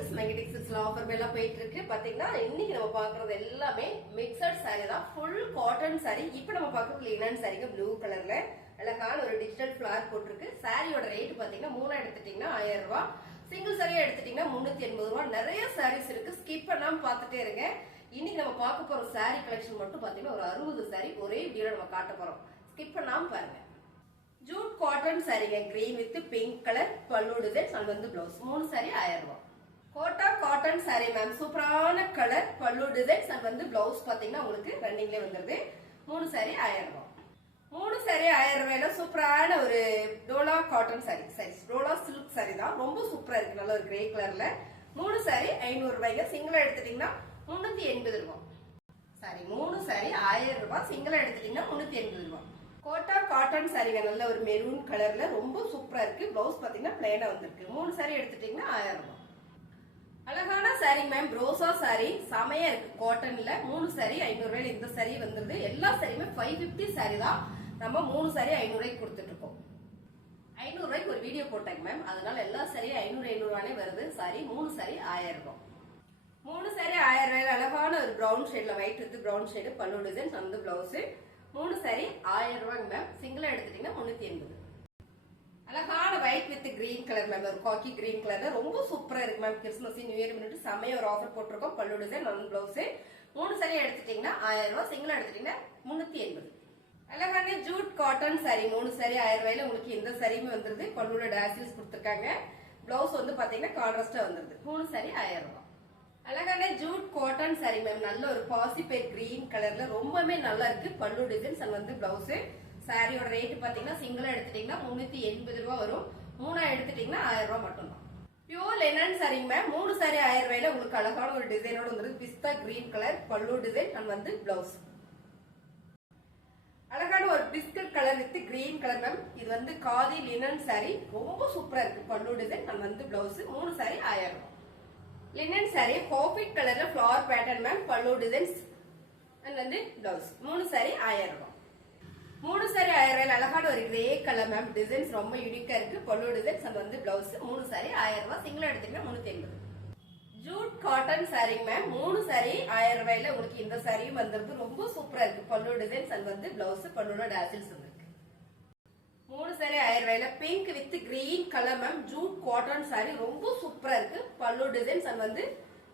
Pieces magnetic சில்க்ஸ்ல offer மேல போயிட்டு இருக்கு. பாத்தீங்கன்னா இன்னைக்கு நம்ம பாக்குறது எல்லாமே மிக்சட் சாரி தான், ஃபுல் காட்டன் சாரி. இப்போ நம்ம பாக்குறது லினன் சாரிங்க, ப்ளூ கலர்ல அழகான ஒரு டிஜிட்டல் ஃபிளார் போட்டிருக்கு. சாரியோட ரேட் பாத்தீங்கன்னா 3 எடுத்துட்டீங்கன்னா 1000 ரூபாய், சிங்கிள் சாரியா எடுத்துட்டீங்கன்னா 380 ரூபாய். நிறைய சாரீஸ் இருக்கு, ஸ்கிப் பண்ணாம பாத்துட்டே இருங்க. இன்னைக்கு நம்ம பார்க்க போற சாரி கலெக்ஷன் மட்டும் பாத்தீங்கன்னா ஒரு 60 சாரி ஒரே வீடியோல நம்ம காட்ட போறோம். ஸ்கிப் பண்ணாம பாருங்க. ஜூட் காட்டன் சாரிங்க, கிரீன் வித் பிங்க் கலர், பல்லு டிசைன்ஸ் அண்ட் வந்து பிளவுஸ். 3 சாரி 1000 ரூபாய். கோட்டா காட்டன் சாரி மேம், சூப்பரான கலர், பல்லு டிசைன்ஸ் அண்ட் வந்து பிளவுஸ் பாத்தீங்கன்னா உங்களுக்கு ரன்னிங்ல வந்துருது. 3 சாரி 1000 ரூபாய். 3 சாரி 1000 ரூபாயில சூப்பரான ஒரு Dola cotton sorry, Dola silk sorry தான், ரொம்ப சூப்பரா இருக்கு. நல்ல ஒரு கிரே கலர்ல 3 சாரி 500 ரூபாய்ங்க. சிங்கிளா எடுத்துட்டீங்கன்னா 380 ரூபாய். சாரி 3 சாரி 1000 ரூபாய், சிங்கிளா எடுத்துட்டீங்கன்னா 380 ரூபாய். கோட்டா காட்டன் சாரிங்க, நல்ல ஒரு மெரூன் கலர்ல ரொம்ப சூப்பரா இருக்கு. பிளவுஸ் பாத்தீங்கன்னா பிளைனா வந்திருக்கு. 3 சாரி எடுத்துட்டீங்கன்னா 1000 ரூபாய். அழகான சாரி மேம், ரோசா சாரி செமையா இருக்கு காட்டன்ல. 3 சாரி 500 ரூபாயில இந்த சாரி வந்துருது. எல்லா சாரியுமே 550 சாரி தான். நம்ம 3 சாரி 500 ரூபாய்க்கு கொடுத்துட்டு இருக்கோம். 500 ரூபாய்க்கு ஒரு வீடியோ போட்டாங்க மேம், அதனால எல்லா சாரியும் 500 ரூபானே வருது. சாரி 3 சாரி 1000 ரூபாய். 3 சாரி 1000 ரூபாயில அழகான ஒரு பிரவுன் ஷேட்ல, white with brown shade, pallu design அந்த பிளவுஸ். 3 சாரி 1000 ரூபாய்ங்க மேம். சிங்கிளா எடுத்துட்டீங்கன்னா 380. அழகான white with green colour ma'am, ஒரு காக்கி கிரீன் கலர்ல ரொம்ப சூப்பரா இருக்கு மேம். கிறிஸ்மஸ் நியூ இயர் முன்னிட்டு செமையா ஒரு ஆஃபர் போட்டிருக்கோம். பல்லு டிசைன் அந்த பிளவுஸ். 3 சாரி எடுத்துட்டீங்கன்னா 1000 ரூபாய், சிங்கிளா எடுத்துட்டீங்கன்னா 380. அழகான ஜூட் காட்டன் சாரி, 3 சாரி 1000 ரூபாயில உங்களுக்கு இந்த சாரியுமே வந்துருது. பல்லுல டாசில்ஸ் கொடுத்துருக்காங்க. பிளவுஸ் வந்து பாத்தீங்கன்னா கான்ட்ராஸ்டா வந்துருது. 3 சாரி 1000 ரூபாய். அழகான ஜூட் காட்டன் சாரி மேம், நல்ல ஒரு பாசிபேட் கிரீன் கலர்ல ரொம்பவே நல்லா இருக்கு. பல்லு டிசைன்ஸ் அண்ட் வந்து பிளவுஸ். சாரியோட ரேட் பாத்தீங்கன்னா சிங்கிளா எடுத்துட்டீங்கன்னா 380 ரூபாய் வரும். 3 எடுத்துட்டீங்கன்னா 1000 ரூபாய் மட்டும் தான். Pure linen sorry ma'am, 3 sari 1000 ரூபாயில உங்களுக்கு அழகான ஒரு டிசைனோட வந்துருக்கு. பிஸ்தா கிரீன் கலர், பல்லு டிசைன் அண்ட் வந்து பிளவுஸ். அழகான ஒரு biscuit colour with green colour ma'am. இது வந்து காதி லினன் சாரி, ரொம்ப சூப்பரா இருக்கு. பல்லு டிசைன் அண்ட் வந்து பிளவுஸ். 3 சாரி 1000 ரூபாய். லினன் சாரி காஃபி கலர்ல ஃபிளவர் பேட்டர்ன் மேம், பல்லு டிசைன்ஸ் அண்ட் வந்து பிளவுஸ். 3 சாரி 1000 ரூபாய். 3 சாரி 1000 ரூபாய். அழகான ஒரு கிரே கலர் மேம், டிசைன்ஸ் ரொம்ப யூனிக்கா இருக்கு. பல்லு டிசைன்ஸ் அண்ட் வந்து பிளவுஸ். 3 சாரி 1000 ரூபாய், சிங்கிளா எடுத்தீங்கன்னா 380. Jude cotton sorry ma'am, 3 sari 1000 ரூபாயில உங்களுக்கு இந்த சாரியும் வந்துருக்கு. ரொம்ப சூப்பரா இருக்கு. பல்லு டிசைன்ஸ் அண்ட் வந்து பிளவுஸ், பல்லுல டாசில்ஸ் வந்துருக்கு. 3 சாரி 1000 ரூபாயில pink with green colour ma'am, Jude cotton sorry ரொம்ப சூப்பரா இருக்கு. பல்லு டிசைன்ஸ் அண்ட் வந்து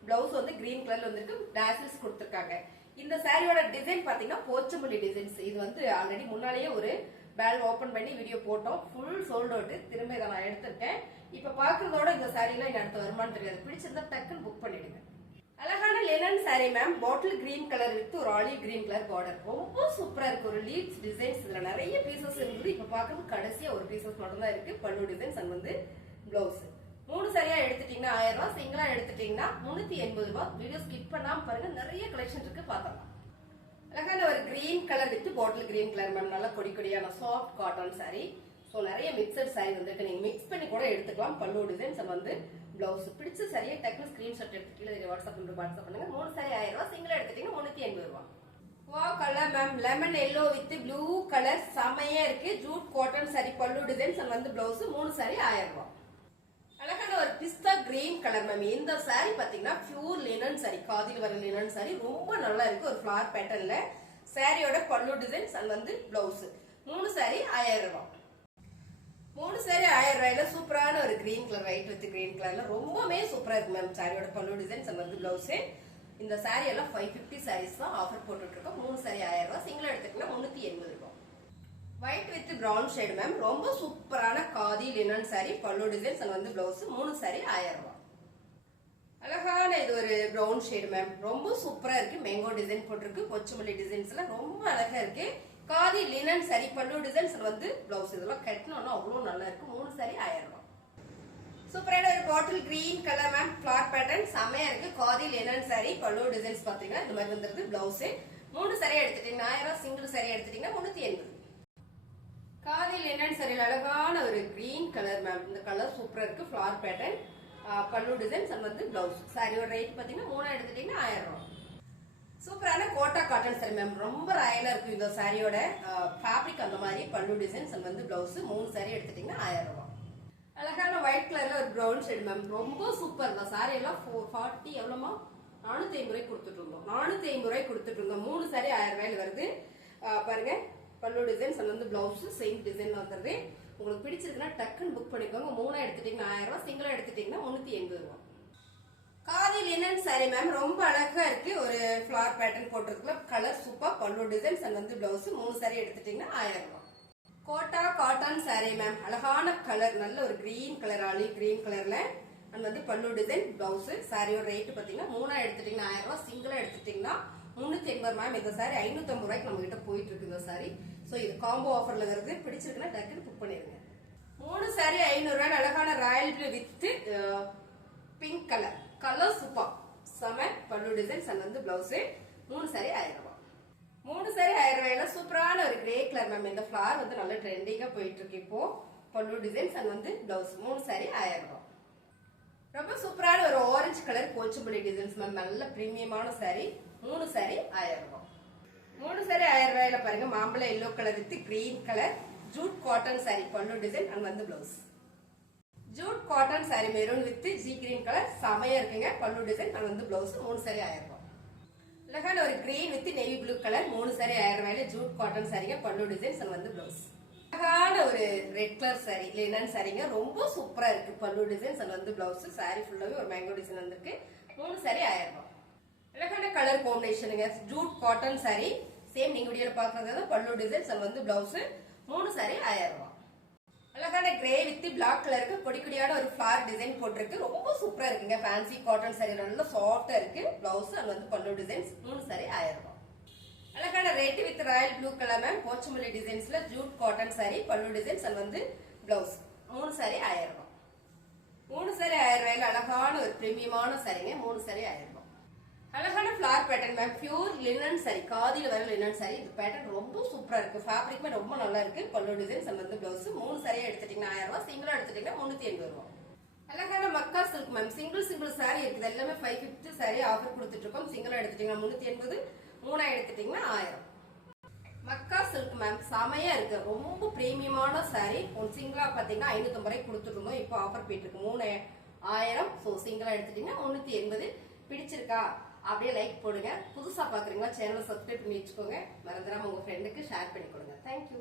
பிளவுஸ் வந்து கிரீன் கலர்ல வந்திருக்கு. டாசில்ஸ் கொடுத்திருக்காங்க. இந்த சாரியோட டிசைன் பாத்தீங்கன்னா போச்சம்பள்ளி டிசைன்ஸ். இது வந்து ஆல்ரெடி முன்னாலேயே ஒரு பேல் ஓபன் பண்ணி வீடியோ போட்டோம். Full sold out. திரும்ப இதை நான் எடுத்திருக்கேன். இப்ப பாக்குறதோட இந்த சாரிலாம் இங்க அடுத்து வருமானு தெரியாது. பிடிச்சிருந்தா டக்குன்னு புக் பண்ணிடுங்க. அழகான linen sorry ma'am, bottle green colour with ஒரு ஆலிவ் கிரீன் கலர் பார்டர். ரொம்ப சூப்பரா இருக்கு. ஒரு லீவ்ஸ் டிசைன்ஸ். இதுல நிறைய பீசஸ் இருக்குது. இப்ப பாக்குறது கடைசியா ஒரு பீசஸ் மட்டும் தான் இருக்கு. பல்லு டிசைன்ஸ் அண்ட் வந்து பிளவுஸ். 3 சாரியா எடுத்துட்டீங்கன்னா 1000 ரூபாய், சிங்கிளா எடுத்துட்டீங்கன்னா 380 ரூபாய். வீடியோ ஸ்கிப் பண்ணாம பாருங்க, நிறைய கலெக்ஷன் இருக்கு, பாக்கலாம். அழகான ஒரு green colour with bottle green colour ma'am, நல்லா கொடி கொடியான சாஃப்ட் காட்டன் சாரி. சோ நிறைய மிக்சட் சாரி வந்துருக்கு, நீங்க மிக்ஸ் பண்ணி கூட எடுத்துக்கலாம். பல்லு டிசைன்ஸ் வந்து பிளவுஸ். பிடிச்ச சாரியை டக்குனு ஸ்கிரீன்ஷாட் எடுத்துட்டு வாட்ஸ்அப் பண்ணுங்க. 3 சாரி 1000 ரூபாய், சிங்கிளா எடுத்துட்டீங்கன்னா 380 ரூபாய். வா colour ma'am, lemon yellow with blue colour செமையா இருக்கு. Jude cotton sari, pallu designs வந்து பிளவுஸ். 3 சாரி 1000 ரூபாய். அழகான ஒரு பிஸ்தா கிரீன் கலர் மேம். இந்த சாரி பாத்தீங்கன்னா பியூர் லினன் சாரி, காதில் வர லினன் சாரி, ரொம்ப நல்லா இருக்கு. ஒரு ஃபிளவர் பேட்டர்ன்ல சாரியோட பல்லு டிசைன்ஸ் அண்ட் வந்து பிளவுஸ். 3 சாரி 1000 ரூபாய். 3 சாரி 1000 ரூபாயில சூப்பரான ஒரு green colour, white with green கலர்ல ரொம்பவே சூப்பரா இருக்கு மேம். சாரியோட பல்லு டிசைன்ஸ் அண்ட் வந்து பிளவுஸ். இந்த சாரி எல்லாம் 550 சாரீஸ் தான் ஆஃபர் போட்டுட்டு இருக்கோம். 3 சாரி 1000 ரூபாய், சிங்கிள் எடுத்துக்கிட்டா 380 ரூபாய். White with brown shade ma'am, ரொம்ப சூப்பரான khadi linen sorry, pallu designs and வந்து பிளவுஸ். 3 சாரி 1000 ரூபாய். அழகான இது ஒரு பிரவுன் ஷேட் மேம், ரொம்ப சூப்பரா இருக்கு. மேங்கோ டிசைன் போட்டிருக்கு. கொச்சமல்லி டிசைன்ஸ் எல்லாம் ரொம்ப அழகா இருக்கு. Khadi linen sorry, pallu designs வந்து பிளவுஸ். இதெல்லாம் கட்டணும்னா அவ்வளவு நல்லா இருக்கு. 3 சாரி 1000 ரூபாய். சூப்பரான ஒரு bottle green colour ma'am, flower pattern செமையா இருக்கு. Khadi linen sorry, pallu designs பாத்தீங்கன்னா இந்த மாதிரி வந்துருது. பிளவுஸ். 3 சாரி எடுத்துட்டீங்கன்னா 1000 ரூபாய், சிங்கிள் சாரி எடுத்துட்டீங்கன்னா 380. காதி லினன் சாரியில் அழகான ஒரு கிரீன் கலர் மேம், இந்த கலர் சூப்பரா இருக்கு. ஃபிளவர் பேட்டர்ன், பல்லு டிசைன்ஸ் அண்ட் வந்து பிளவுஸ். சாரியோட ரேட் பாத்தீங்கன்னா 3 எடுத்துட்டீங்கன்னா 1000 ரூபாய். சூப்பரான கோட்டா காட்டன் சாரி மேம், ரொம்ப ராயலா இருக்கு. இந்த சாரியோட ஃபேப்ரிக் அந்த மாதிரி, பல்லு டிசைன்ஸ் அண்ட் வந்து பிளவுஸ். 3 சாரி எடுத்துட்டீங்கன்னா 1000 ரூபாய். அழகான ஒயிட் கலர்ல ஒரு ப்ரௌன் ஷேட் மேம், ரொம்ப சூப்பர் தான். சாரி எல்லாம் 440 எவ்வளோமா 450 ரூபாய் கொடுத்துட்டு இருந்தோம். 450 ரூபாய் கொடுத்துட்டு இருந்தோம். 3 சாரி 1000 ரூபாயில வருது. பாருங்க பல்லு டிசைன்ஸ் வந்து பிளவுஸ் சேம் டிசைன்ல வந்துருது. உங்களுக்கு பிடிச்சிருக்குன்னா டக்குன்னு புக் பண்ணிக்கோங்க. 3 எடுத்துட்டீங்கன்னா 1000 ரூபாய், சிங்கிளா எடுத்துட்டீங்கன்னா 380 ரூபாய். காதி லினன் சாரி மேம், ரொம்ப அழகா இருக்கு. ஒரு ஃபிளவர் பேட்டர்ன் போட்டிருக்குல, கலர் சூப்பர். பல்லு டிசைன்ஸ் அண்ட் வந்து பிளவுஸ் 3 சாரி எடுத்துட்டீங்கன்னா 1000 ரூபாய். கோட்டா காட்டன் சாரி மேம், அழகான கலர், நல்ல ஒரு கிரீன் கலர், ஆலி கிரீன் கலர்ல அண்ட் வந்து பல்லு டிசைன் பிளவுஸ். சாரியோட ரேட் பாத்தீங்கன்னா 3 எடுத்துட்டீங்கன்னா 1000 ரூபாய், சிங்கிளா எடுத்துட்டீங்கன்னா 380 மேம். இந்த சாரி 550 ரூபாய்க்கு நம்ம கிட்ட போயிட்டு இருக்கு இந்த சாரி. சோ இது காம்போ ஆஃபர்ல வருது. பிடிச்சிருக்குன்னா டக்குன்னு புக் பண்ணிருங்க. 3 சாரி 500 ரூபாய். அழகான Royal blue with pink colour, colour super செம. பல்லு டிசைன்ஸ் அண்ட் வந்து பிளவுஸ். 3 சாரி 1000 ரூபாய். 3 சாரி 1000 ரூபாயில சூப்பரான ஒரு கிரே கலர் மேம். இந்த ஃபிளவர் வந்து நல்ல ட்ரெண்டிங்கா போயிட்டு இருக்கு இப்போ. பல்லு டிசைன்ஸ் அண்ட் வந்து பிளவுஸ். 3 சாரி 1000 ரூபாய். ரொம்ப சூப்பரான ஒரு orange colour Pochampalli designs ma'am, நல்ல பிரீமியமான சாரி. 3 சாரி 1000 ரூபாய். 3 சாரி 1000 ரூபாயில பாருங்க, மாம்பழ yellow colour with green colour Jude cotton sari. பல்லு டிசைன் அண்ட் வந்து blouse. Jude cotton sorry maroon with G green colour செமையா இருக்குங்க. பல்லு டிசைன் அண்ட் வந்து பிளவுஸ். 3 சாரி 1000 ரூபாய். அழகான ஒரு green with navy blue colour. 3 sari 1000 ரூபாயில ஜூட் காட்டன் சாரிங்க. பல்லு டிசைன்ஸ் அண்ட் வந்து பிளவுஸ். அழகான ஒரு ரெட் கலர் சாரி, லினன் சாரிங்க, ரொம்ப சூப்பரா இருக்கு. பல்லு டிசைன்ஸ் அண்ட் வந்து பிளவுஸ். சாரி ஃபுல்லாவே ஒரு மேங்கோ டிசைன் வந்திருக்கு. 3 சாரி 1000 ரூபாய். அழகான கலர் காம்பினேஷனுங்க, ஜூட் காட்டன் சாரி. சேம் நீங்க வீடியோல பாக்குறது பல்லு டிசைன்ஸ் அண்ட் வந்து பிளவுஸ். 3 சாரி 1000 ரூபாய். அழகான கிரே வித் பிளாக் கலருக்கு பொடி பொடியான ஒரு ஃபிளவர் டிசைன் போட்டிருக்கு. ரொம்ப சூப்பரா இருக்குங்க. ஃபேன்சி காட்டன் சாரி, நல்ல சாஃப்டா இருக்கு. பிளவுஸ் அண்ட் வந்து பல்லு டிசைன்ஸ். 3 சாரி 1000 ரூபாய். அழகான red with royal blue colour ma'am, Pochampally டிசைன்ஸ்ல jute cotton sari. Pallu designs and வந்து பிளவுஸ். 3 சாரி 1000 ரூபாய். 3 சாரி 1000 ரூபாயில அழகான ஒரு பிரீமியமான சாரிங்க. 3 சாரி 1000 ரூபாய். அழகான flower pattern ma'am, pure linen sari, காதில வர லினன் சாரி. இந்த பேட்டர்ன் ரொம்ப சூப்பரா இருக்கு. ஃபேப்ரிக்மே ரொம்ப நல்லா இருக்கு. பல்லு டிசைன்ஸ் அண்ட் வந்து பிளவுஸ். 3 சாரியா எடுத்துட்டீங்கன்னா 1000 ரூபாய், சிங்கிளா எடுத்துட்டீங்கன்னா 380 ரூபாய். அழகான மக்கா சில்க் மேம், சிங்கிள் சாரி இருக்குது. எல்லாமே 550 சாரி ஆஃபர் கொடுத்துட்டு இருக்கோம். சிங்கிளா எடுத்துட்டீங்கன்னா 380, 3 எடுத்துட்டீங்கன்னா 1000. மக்கா சில்க் மேம், செமையா இருக்கு. ரொம்ப பிரீமியமான சாரி. ஒரு சிங்கிளா பாத்தீங்கன்னா 550 ரூபாய்க்கு கொடுத்துட்டு இருந்தோம். இப்போ ஆஃபர் போயிட்டு இருக்கு 3000. சோ சிங்கிளா எடுத்துட்டீங்கன்னா 380. பிடிச்சிருக்கா அப்படியே லைக் போடுங்க. புதுசா பாக்குறீங்களா சேனலை சப்ஸ்கிரைப் பண்ணி வச்சுக்கோங்க. மறந்துடாம உங்க ஃப்ரெண்டுக்கு ஷேர் பண்ணி கொடுங்க. தேங்க்யூ.